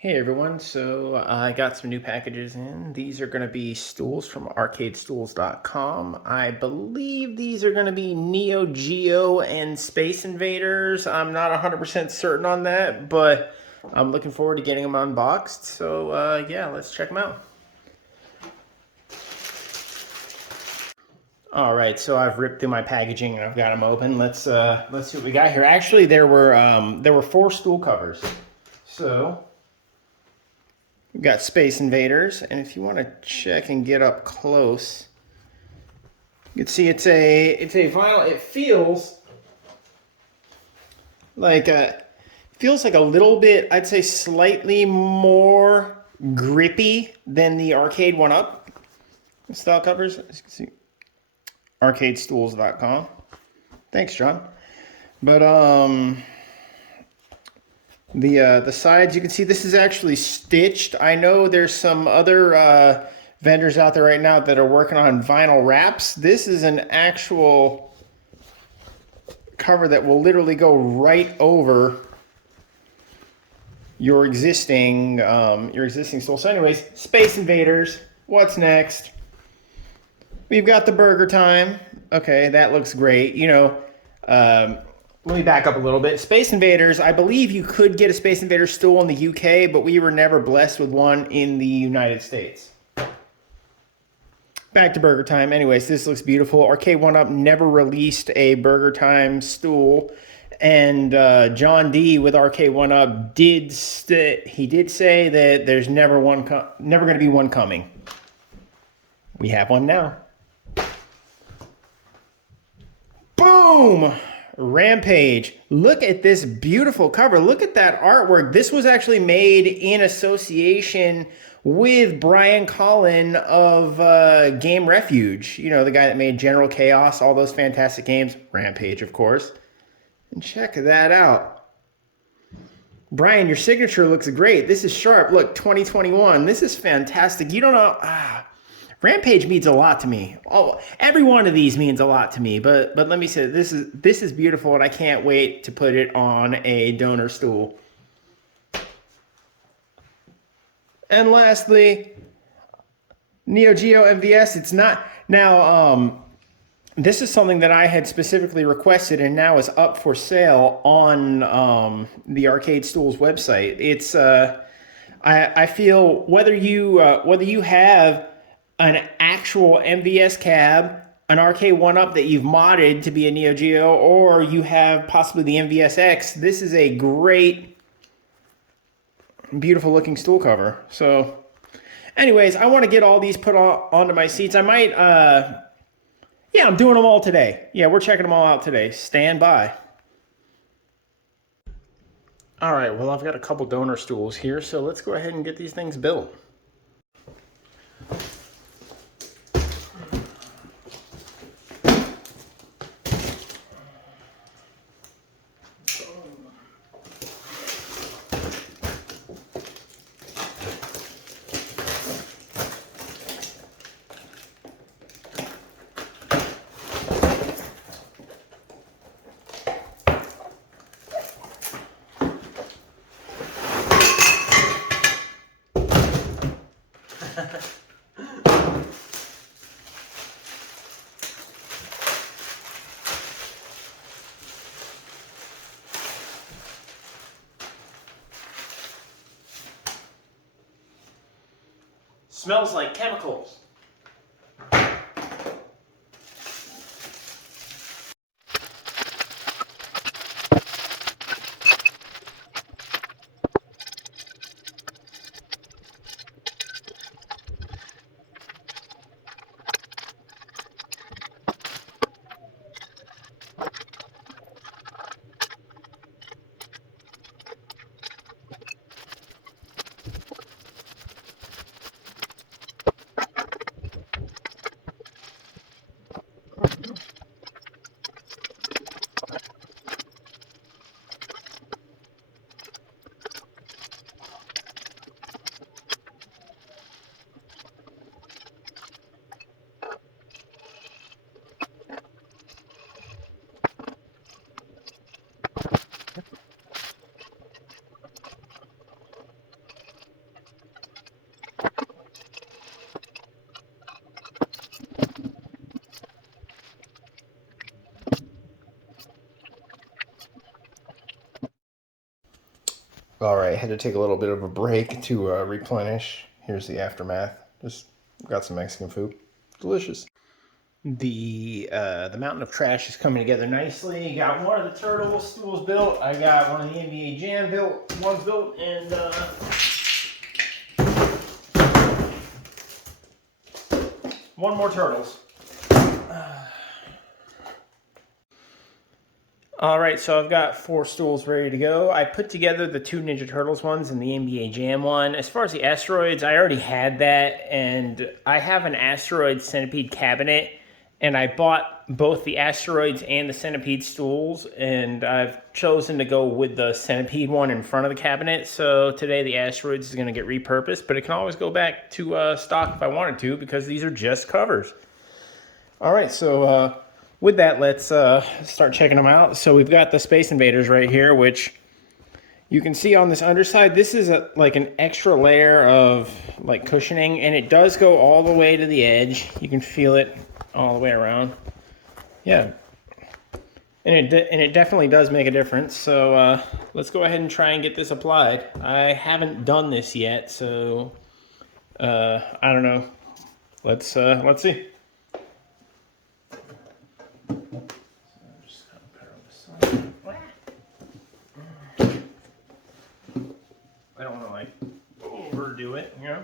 Hey everyone, so I got some new packages in. These are going to be stools from arcadestools.com. I believe these are going to be Neo Geo and Space Invaders. I'm not 100% certain on that, but I'm looking forward to getting them unboxed. So yeah, let's check them out. All right, so I've ripped through my packaging and I've got them open. Let's see what we got here. Actually, there were 4 stool covers. So we've got Space Invaders, and if you want to check and get up close, you can see it's a vinyl. It feels like a little bit, I'd say slightly more grippy than the arcade one up style covers. As you can see, arcadestools.com. Thanks, John. But the sides, you can see this is actually stitched. I know there's some other vendors out there right now that are working on vinyl wraps. This is an actual cover that will literally go right over your existing stool. So anyways, Space Invaders, what's next? We've got the Burger Time. Okay, that looks great. Let me back up a little bit. Space Invaders, I believe you could get a Space Invaders stool in the UK, but we were never blessed with one in the United States. Back to Burger Time. Anyways, this looks beautiful. Arcade 1UP never released a Burger Time stool. And John D with Arcade 1UP did say that there's never going to be one coming. We have one now. Boom! Rampage. Look at this beautiful cover. Look at that artwork. This was actually made in association with Brian Collin of Game Refuge. You know, the guy that made General Chaos, all those fantastic games. Rampage, of course. And check that out. Brian, your signature looks great. This is sharp. Look, 2021. This is fantastic. You don't know... Rampage means a lot to me. Oh, every one of these means a lot to me. But let me say, this is beautiful, and I can't wait to put it on a donor stool. And lastly, Neo Geo MVS. It's not now. This is something that I had specifically requested, and now is up for sale on the Arcade Stools website. It's I feel whether you have an actual MVS cab, an Arcade 1UP that you've modded to be a Neo Geo, or you have possibly the MVS X, this is a great, beautiful looking stool cover. So anyways, I want to get all these put onto my seats. I might, yeah, I'm doing them all today. Yeah, we're checking them all out today. Stand by. All right, well, I've got a couple donor stools here, so let's go ahead and get these things built. Smells like chemicals. All right, had to take a little bit of a break to replenish. Here's the aftermath. Just got some Mexican food. Delicious. The mountain of trash is coming together nicely. Got one of the turtle stools built. I got one of the NBA Jam ones built, and one more turtles. All right, so I've got 4 stools ready to go. I put together the 2 Ninja Turtles ones and the NBA Jam one. As far as the asteroids, I already had that, and I have an asteroid centipede cabinet, and I bought both the asteroids and the centipede stools, and I've chosen to go with the centipede one in front of the cabinet. So today the asteroids is going to get repurposed, but it can always go back to stock if I wanted to, because these are just covers. All right, so with that, let's start checking them out. So we've got the Space Invaders right here, which you can see on this underside. This is like an extra layer of like cushioning, and it does go all the way to the edge. You can feel it all the way around. Yeah, and it definitely does make a difference. So let's go ahead and try and get this applied. I haven't done this yet, so I don't know. Let's see. I don't want to like overdo it, you know?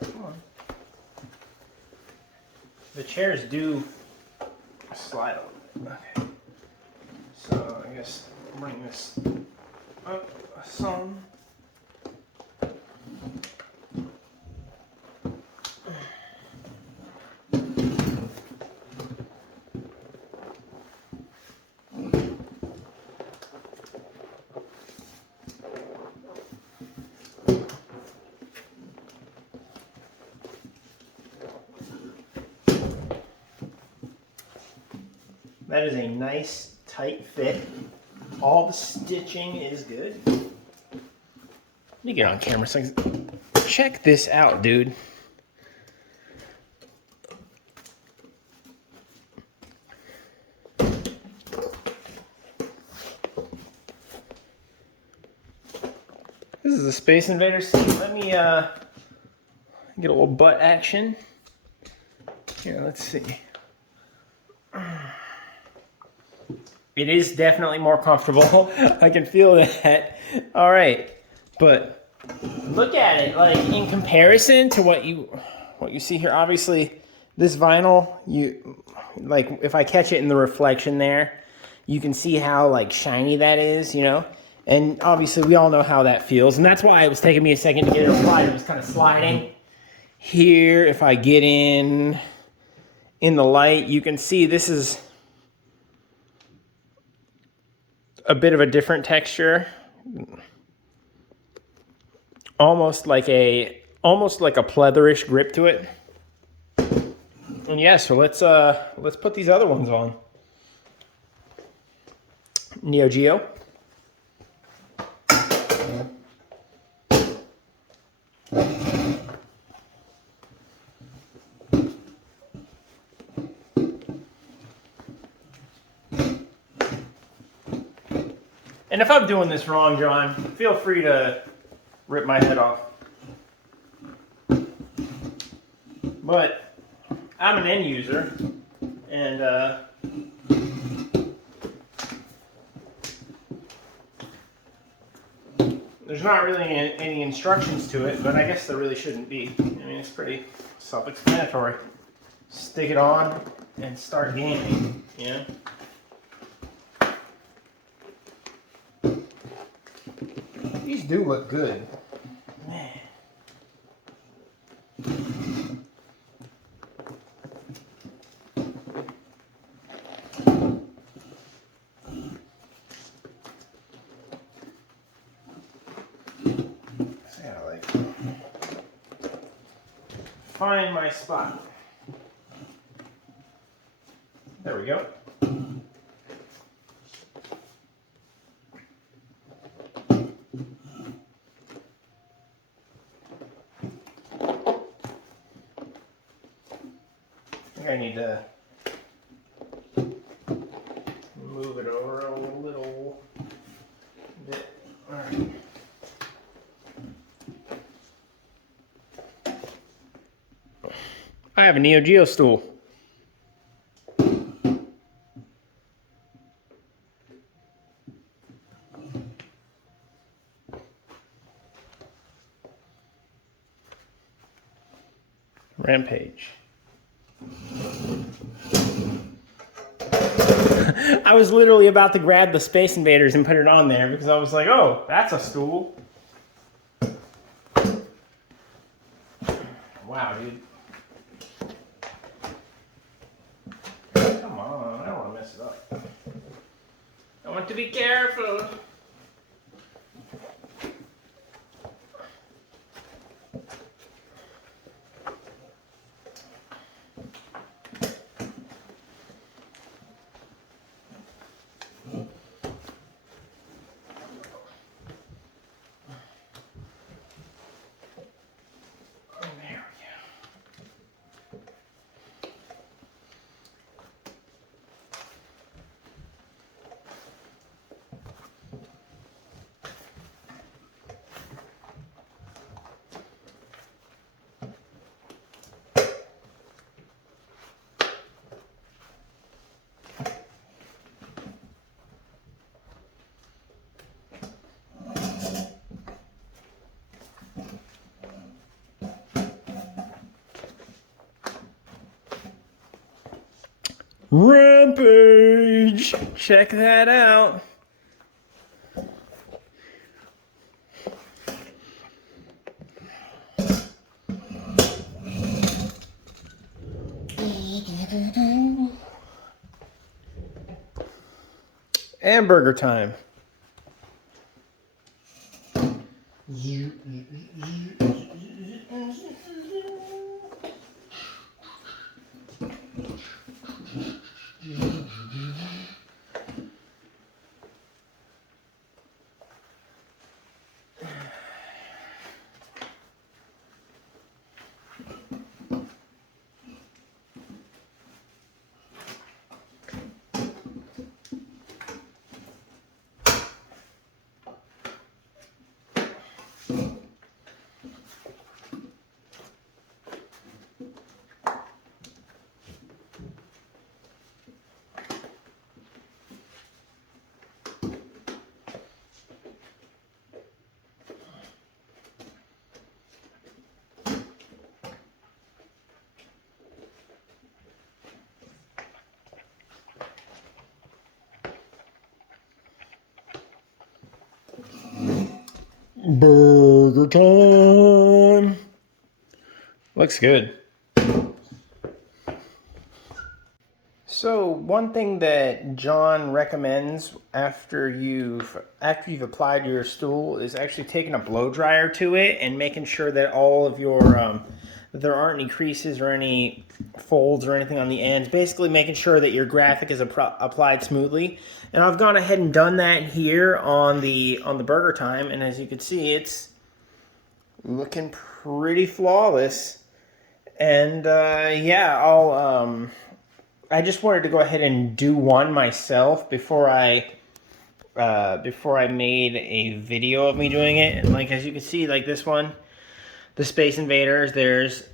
Come on. The chairs do slide a little bit. Okay. So I guess bring this up some. That is a nice tight fit. All the stitching is good. Let me get on camera so I can check this out, dude. This is a Space Invader seat. Let me get a little butt action. Here, let's see. It is definitely more comfortable. I can feel that. All right, but look at it. Like in comparison to what you see here, obviously this vinyl, like if I catch it in the reflection there, you can see how like shiny that is, you know. And obviously we all know how that feels, and that's why it was taking me a second to get it applied. It was kind of sliding. Here, if I get in the light, you can see this is a bit of a different texture, almost like a pleatherish grip to it. And yeah, so let's put these other ones on. Neo Geo. And if I'm doing this wrong, John, feel free to rip my head off. But I'm an end user, and there's not really any instructions to it, but I guess there really shouldn't be. I mean, it's pretty self-explanatory. Stick it on and start gaming, you know? These do look good. Man. I gotta like find my spot. There we go. I need to move it over a little bit. All right. I have a Neo Geo stool. Rampage. I was literally about to grab the Space Invaders and put it on there because I was like, oh, that's a stool. Wow, dude. Come on, I don't want to mess it up. I want to be careful. Rampage! Check that out. And burger time. Burger time. Looks good. So one thing that John recommends after you've applied your stool is actually taking a blow dryer to it and making sure that all of your that there aren't any creases or any folds or anything on the ends. Basically making sure that your graphic is applied smoothly. And I've gone ahead and done that here on the burger time, and as you can see, it's looking pretty flawless. And yeah, I just wanted to go ahead and do one myself before I made a video of me doing it. And like as you can see, like this one, the Space Invaders, there's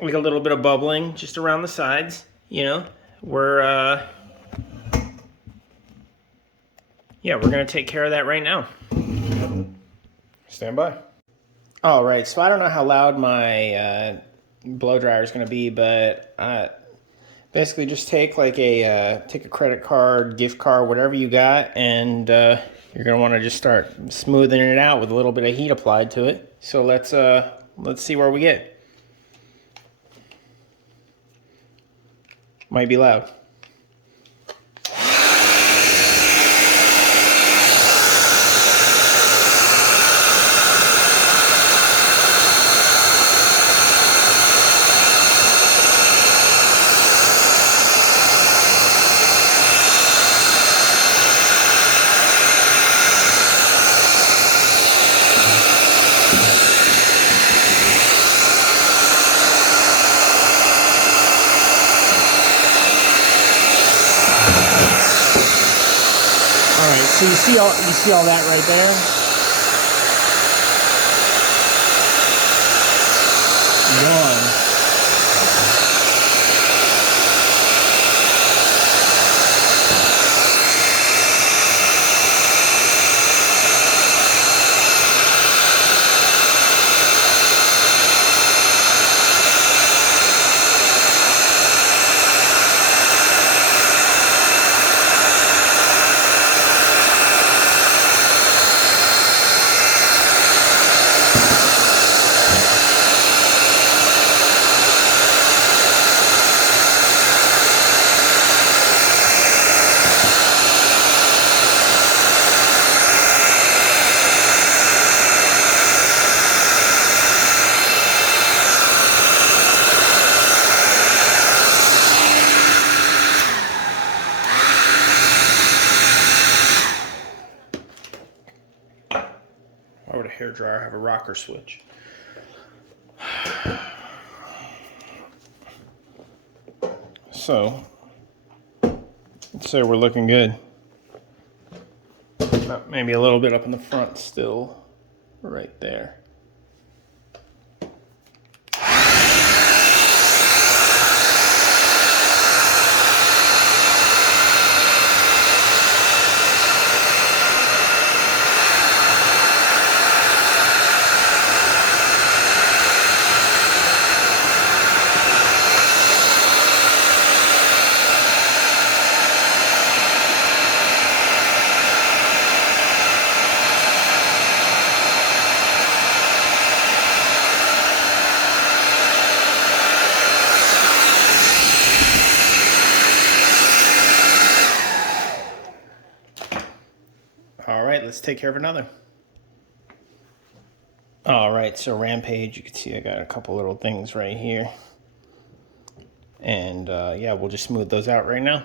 like a little bit of bubbling just around the sides. You know, we're gonna take care of that right now. Stand by. All right, so I don't know how loud my blow dryer is gonna be, but basically just take like take a credit card, gift card, whatever you got, and you're gonna want to just start smoothing it out with a little bit of heat applied to it. So let's see where we get. Might be loud. So you see all that right there? One. Why would a hairdryer have a rocker switch? So, let's say we're looking good. Maybe a little bit up in the front still, right there. All right, let's take care of another. All right, so Rampage, you can see I got a couple little things right here. And yeah, we'll just smooth those out right now.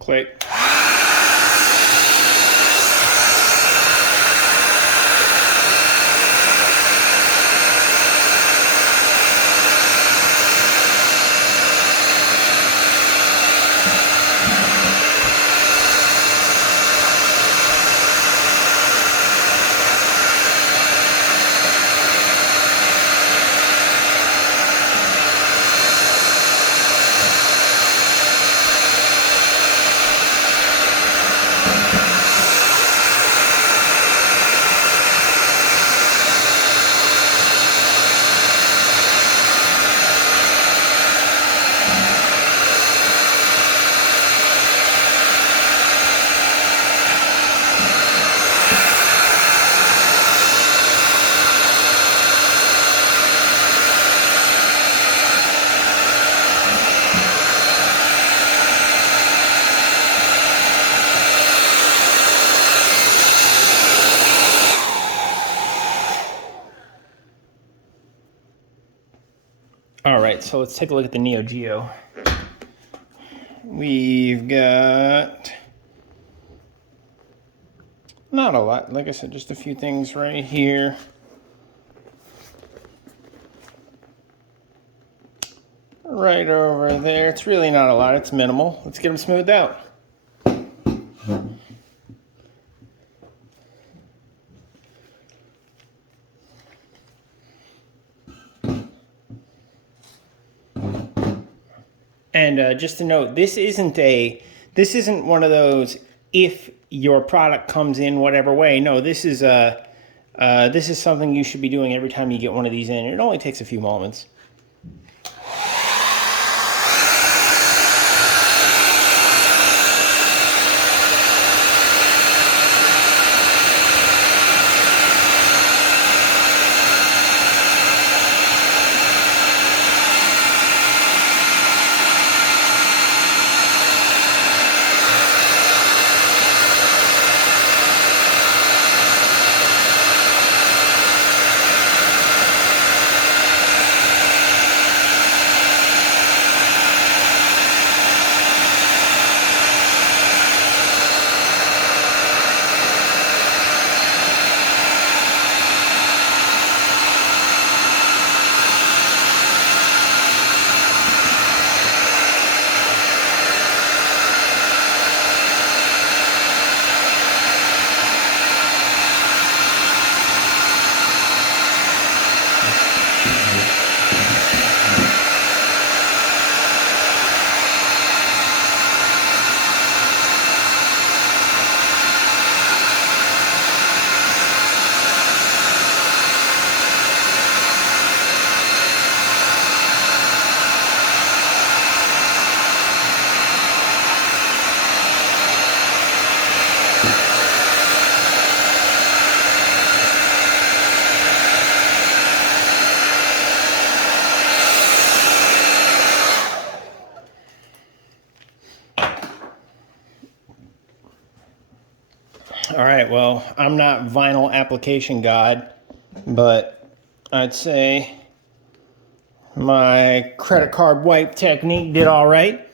Click. All right, so let's take a look at the Neo Geo. We've got not a lot, like I said, just a few things right here. Right over there. It's really not a lot, it's minimal. Let's get them smoothed out. And just to note, this isn't one of those if your product comes in whatever way. No, this is something you should be doing every time you get one of these in. It only takes a few moments. All right, well, I'm not vinyl application god, but I'd say my credit card wipe technique did all right.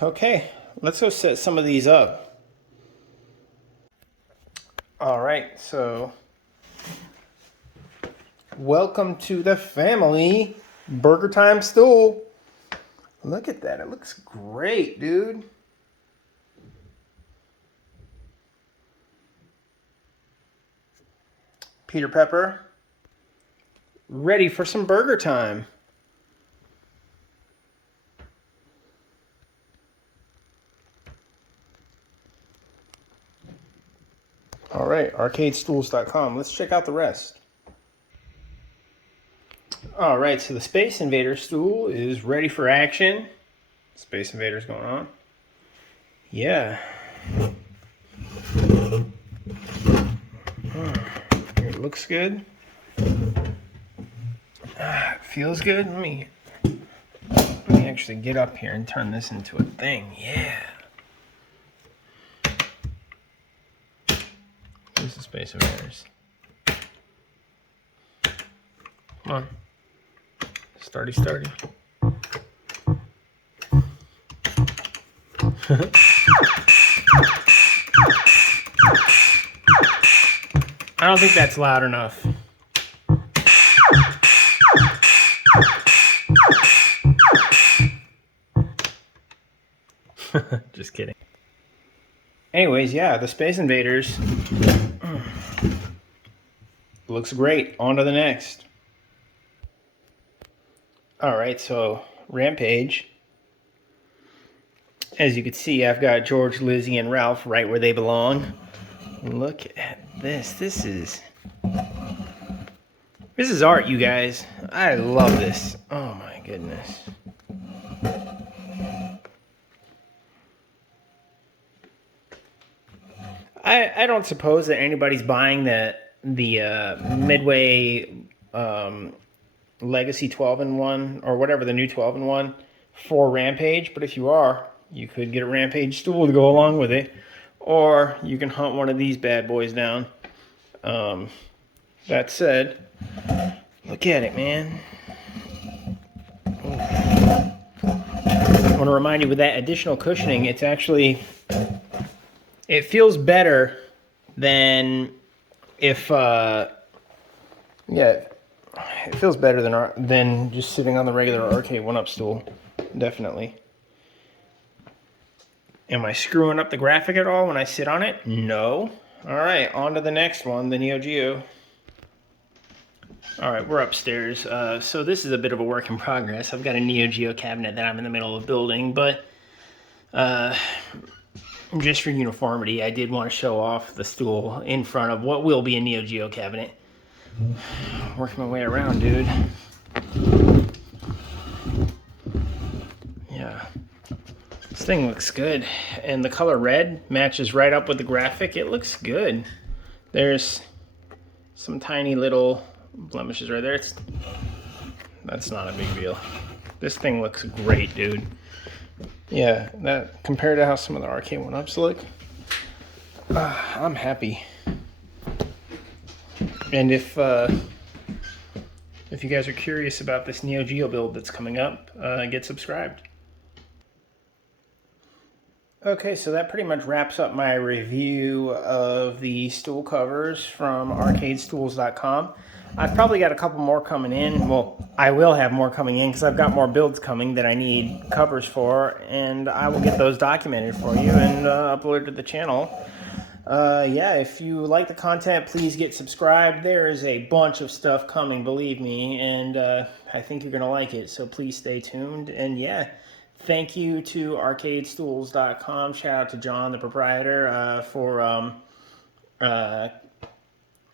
Okay, let's go set some of these up. All right, so welcome to the family, Burger Time Stool. Look at that, it looks great, dude. Peter Pepper, ready for some burger time. All right, arcadestools.com. Let's check out the rest. All right, so the Space Invader stool is ready for action. Space Invader's going on. Yeah. It looks good. It feels good. Let me actually get up here and turn this into a thing. Yeah. Here's the Space Invaders. Come on. Starty. I don't think that's loud enough. Just kidding. Anyways, yeah, the Space Invaders looks great. On to the next. All right, so Rampage. As you can see, I've got George, Lizzie, and Ralph right where they belong. Look at this. This is art, you guys. I love this. Oh my goodness. I don't suppose that anybody's buying the Midway Legacy 12-in-1 or whatever, the new 12-in-1 for Rampage, but if you are, you could get a Rampage stool to go along with it, or you can hunt one of these bad boys down. That said, look at it, man. I want to remind you, with that additional cushioning, it's actually, it feels better than if, yeah, it feels better than just sitting on the regular arcade one-up stool, definitely. Am I screwing up the graphic at all when I sit on it? No. All right, on to the next one, the Neo Geo. All right, we're upstairs. So this is a bit of a work in progress. I've got a Neo Geo cabinet that I'm in the middle of building, but just for uniformity, I did want to show off the stool in front of what will be a Neo Geo cabinet. Working my way around, dude. Yeah. This thing looks good. And the color red matches right up with the graphic. It looks good. There's some tiny little blemishes right there. That's not a big deal. This thing looks great, dude. Yeah, that compared to how some of the arcade one-ups look, I'm happy. And if you guys are curious about this Neo Geo build that's coming up, get subscribed. Okay, so that pretty much wraps up my review of the stool covers from arcadestools.com. I've probably got a couple more coming in. Well, I will have more coming in because I've got more builds coming that I need covers for, and I will get those documented for you and uploaded to the channel. Yeah, if you like the content, please get subscribed. There is a bunch of stuff coming, believe me, and I think you're going to like it, so please stay tuned. And yeah, thank you to arcadestools.com. Shout out to John, the proprietor, for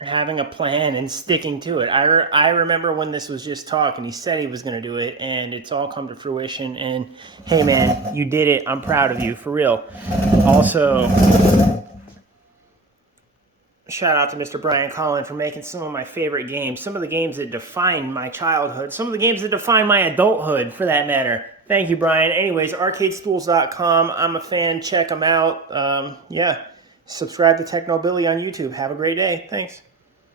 having a plan and sticking to it. I remember when this was just talk and he said he was going to do it, and it's all come to fruition. And hey man, you did it. I'm proud of you, for real. Also, shout out to Mr. Brian Collin for making some of my favorite games, some of the games that defined my childhood, some of the games that define my adulthood, for that matter. Thank you, Brian. Anyways, arcadestools.com. I'm a fan. Check them out. Yeah. Subscribe to Technobilly on YouTube. Have a great day. Thanks.